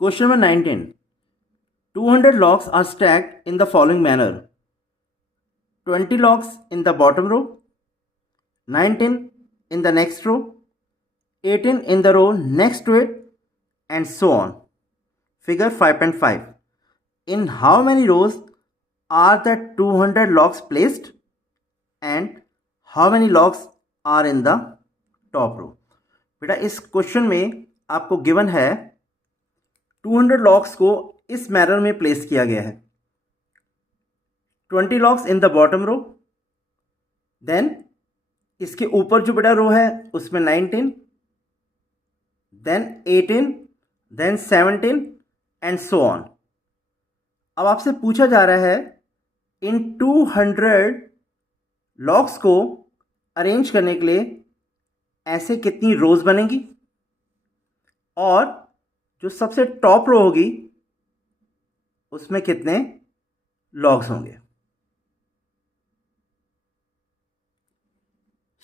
Question number 19. 200 logs are stacked in the following manner. 20 logs in the bottom row, 19 in the next row, 18 in the row next to it, and so on. Figure 5.5. In how many rows are the 200 logs placed and how many logs are in the top row? बेटा इस question में आपको given है 200 logs को इस manner में place किया गया है. 20 logs in the bottom row, then इसके ऊपर जो बेटा रो है उसमें 19, then 18, then 17 and so on. अब आपसे पूछा जा रहा है इन 200 लॉग्स को अरेंज करने के लिए ऐसे कितनी रोज बनेंगी और जो सबसे टॉप रो होगी उसमें कितने लॉग्स होंगे.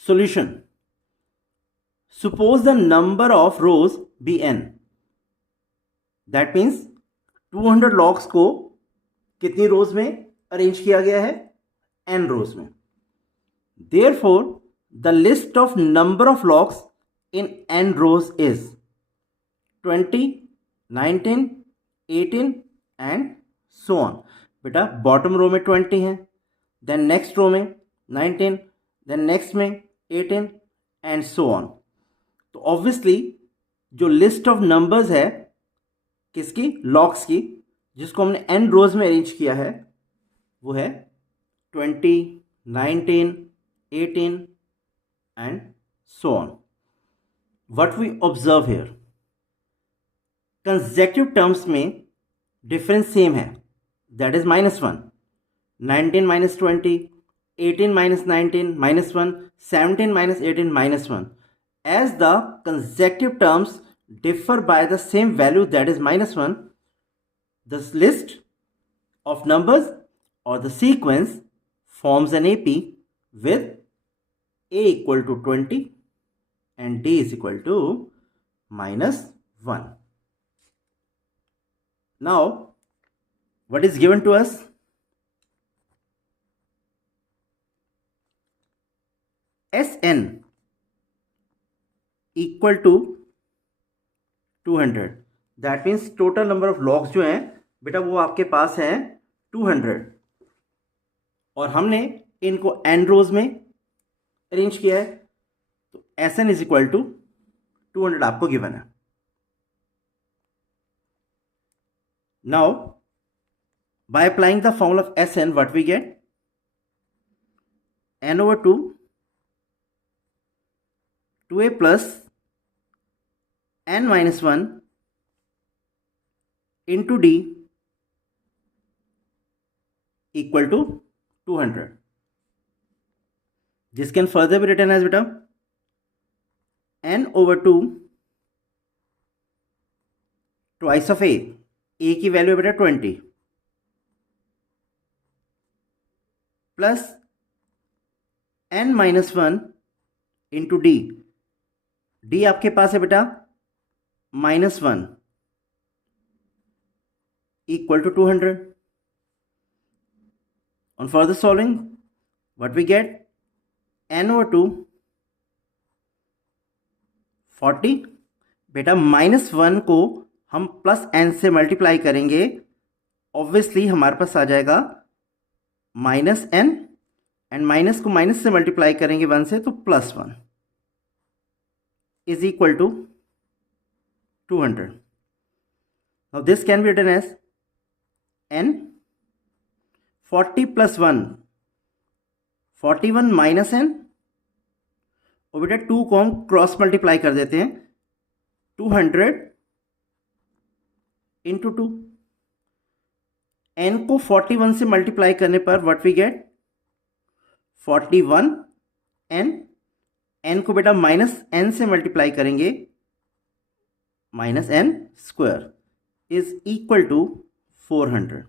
Solution. Suppose the number of rows be n. That means 200 logs को कितनी रोज में अरेंज किया गया है? n रोज में. Therefore the list of number of logs in n rows is 20, 19, 18 and so on. बेटा बॉटम रो में 20 है, देन नेक्स्ट रो में 19, देन नेक्स्ट में 18 एंड सो ऑन. तो ऑब्वियसली जो लिस्ट ऑफ नंबर्स है किसकी? लॉग्स की, जिसको हमने n रोज में अरेंज किया है वो है 20, 19, 18 and so on. What we observe here, consecutive terms में डिफरेंस सेम है, that is -1. 19 minus 20, 18 minus 19 -1, 17 minus 18 -1. As the consecutive terms differ by the same value, that is -1, this list of numbers or the sequence forms an AP with A equal to 20 and D is equal to -1. Now, what is given to us? Sn equal to 200. That means total number of logs जो हैं बेटा वो आपके पास हैं 200 और हमने इनको n rows में अरेंज किया है. तो Sn is equal to 200 आपको गिवन है. Now, by applying the formula of Sn, what we get? n over 2, 2a plus n minus 1 into d equal to 200. This can further be written as beta n over 2 twice of a की value है बेटा 20 plus n minus 1 into D. D आपके पास है बेटा -1 equal to 200. On further solving what we get? n over 2 40. बेटा -1 को हम प्लस n से मल्टीप्लाई करेंगे, ऑब्वियसली हमारे पास आ जाएगा -n एंड माइनस को माइनस से मल्टीप्लाई करेंगे 1 से तो +1 is equal to 200. Now this can be written as n 40 plus 1 41 minus n और बेटा 2 को हम क्रॉस मल्टीप्लाई कर देते हैं 200 इंटू 2. n को 41 से मल्टीप्लाई करने पर व्हाट वी गेट? 41 n को बेटा -n से मल्टीप्लाई करेंगे -n square is equal to 400.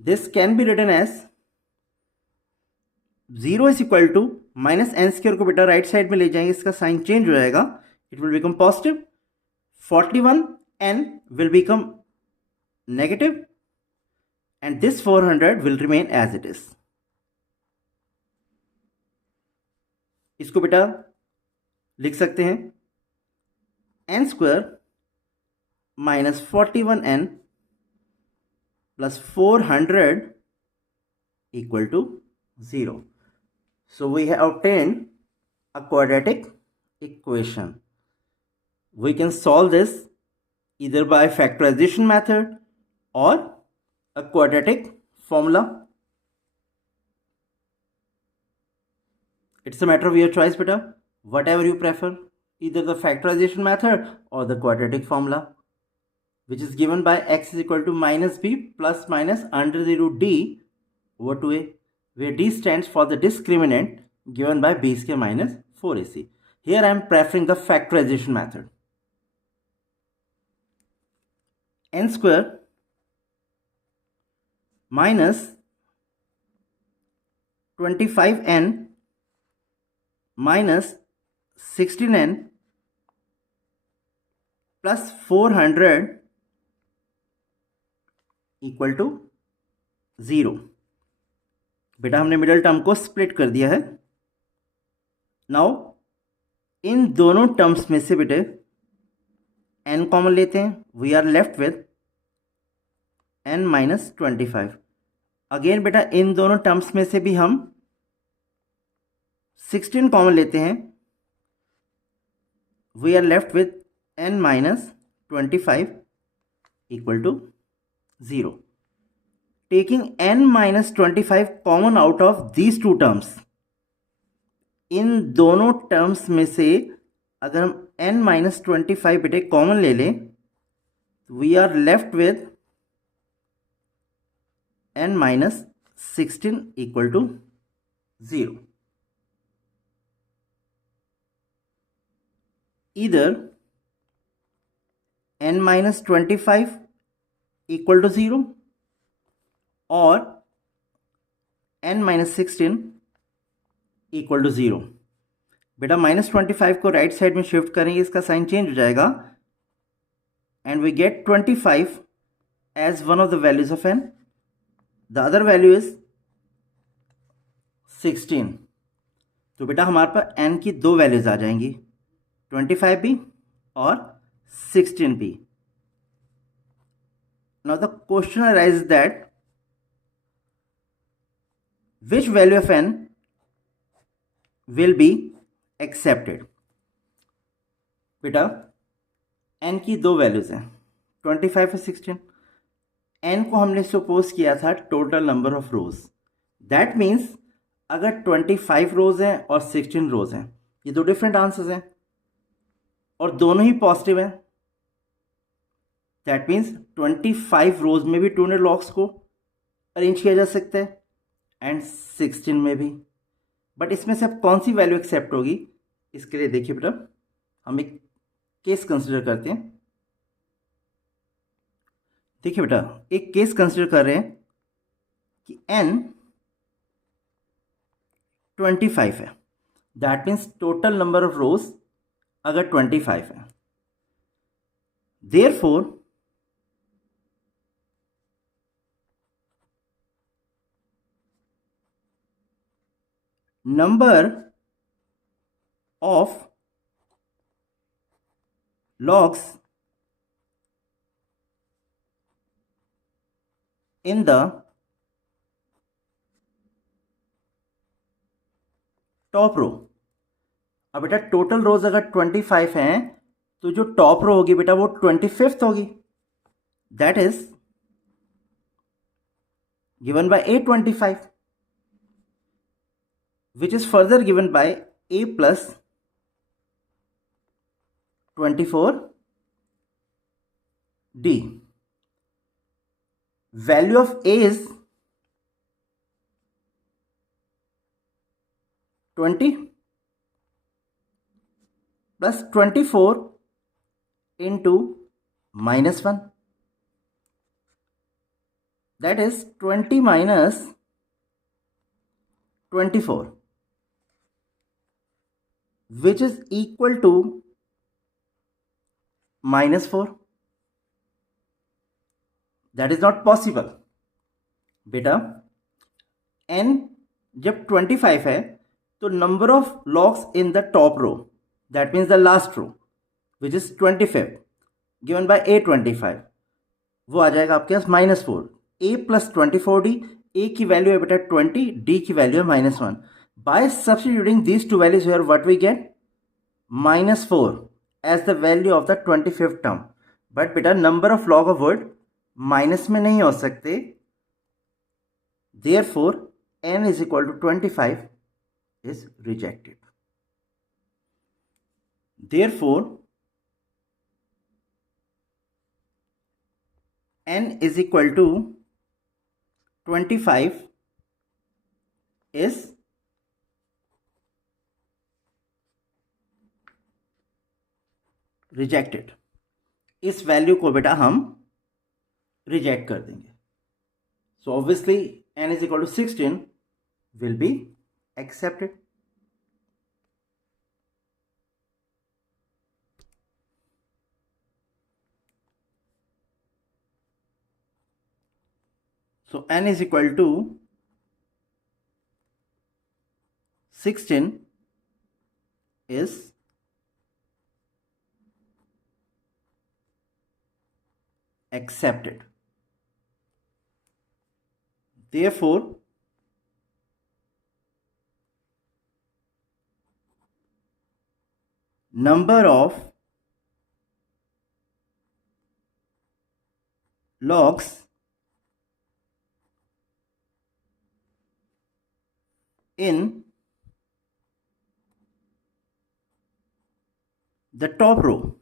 This can be written as 0 is equal to -n square को बेटा राइट साइड में ले जाएंगे, इसका साइन चेंज हो जाएगा, it will become positive. 41 n will become negative and this 400 will remain as it is. इसको बेटा लिख सकते हैं n square minus 41n plus 400 equal to 0. So we have obtained a quadratic equation. We can solve this either by factorization method or a quadratic formula. It's a matter of your choice, beta. Whatever you prefer, either the factorization method or the quadratic formula, which is given by x is equal to minus b plus minus under the root d over 2a, where d stands for the discriminant given by b square minus 4ac. Here I am preferring the factorization method. N square minus 25n minus 16n plus 400 equal to 0. बेटा हमने middle term को split कर दिया है. Now in दोनों terms में से बेटे n कॉमन लेते हैं. We are left with n minus 25. Again बेटा इन दोनों टर्म्स में से भी हम 16 कॉमन लेते हैं. We are left with n minus 25 equal to 0. Taking n minus 25 common out of these two terms, इन दोनों टर्म्स में से अगर हम n minus 25 बेटे कॉमन ले लें, we are left with n minus 16 equal to 0. Either n minus 25 equal to 0 और n minus 16 equal to 0. बेटा minus 25 को राइट साइड में शिफ्ट करेंगे, इसका साइन चेंज हो जाएगा and we get 25 as one of the values of n. The other value is 16. तो बेटा हमारे पास n की दो वैल्यूज आ जाएंगी, 25 भी और 16 भी. Now the question arises that which value of n will be accepted. बेटा n की दो वैल्यूज हैं, 25 और 16. n को हमने सपोज किया था total number of rose. That means अगर 25 रोज हैं और 16 रोज हैं, ये दो डिफरेंट आंसर्स हैं और दोनों ही पॉजिटिव हैं. दैट मीन्स 25 रोज में भी 200 लॉग्स को अरेंज किया जा सकता है एंड 16 में भी. बट इसमें से अब कौन सी वैल्यू एक्सेप्ट होगी, इसके लिए देखिए बेटा हम एक केस कंसिडर करते हैं. देखिए बेटा एक केस कंसिडर कर रहे हैं कि n 25 है. That means total number of rows अगर 25 है, therefore number of logs in the top row. अब बेटा टोटल रोज अगर 25 हैं तो जो टॉप रो होगी बेटा वो 25th होगी. That is given by A25, which is further given by a plus 24d. Value of a is 20 plus 24 into minus 1. That is 20 minus 24, which is equal to minus 4. That is not possible. बेटा n जब 25 है तो number of logs in the top row, that means the last row which is 25 given by a25, वो आ जाएगा आपके पास -4। a plus 24d, a की वैल्यू है बेटा 20, d की वैल्यू है -1। By substituting these two values here what we get -4 as the value of the 25th term. But बेटा number of log of word minus में नहीं हो सकते, therefore n is equal to 25 is rejected. Therefore n is equal to 25 is rejected. इस value को बेटा हम reject कर देंगे। So obviously n is equal to 16 will be accepted. So n is equal to 16 is accepted. Therefore number of logs in the top row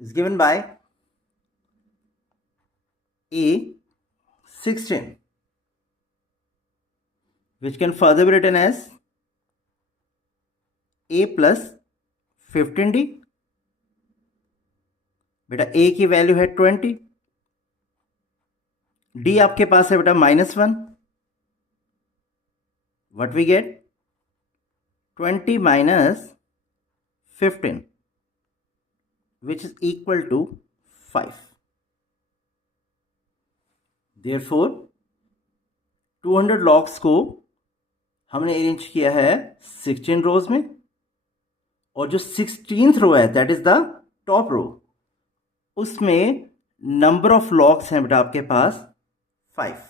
is given by A16, which can further be written as A plus 15d। बेटा A की value है 20, D आपके पास है बेटा -1, what we gate 20 minus 15 which is equal to 5। Therefore 200 logs को हमने arrange किया है 16 रोज में, और जो 16th रो है that is the top row, उसमें नंबर ऑफ लॉग्स हैं बेटा आपके पास 5।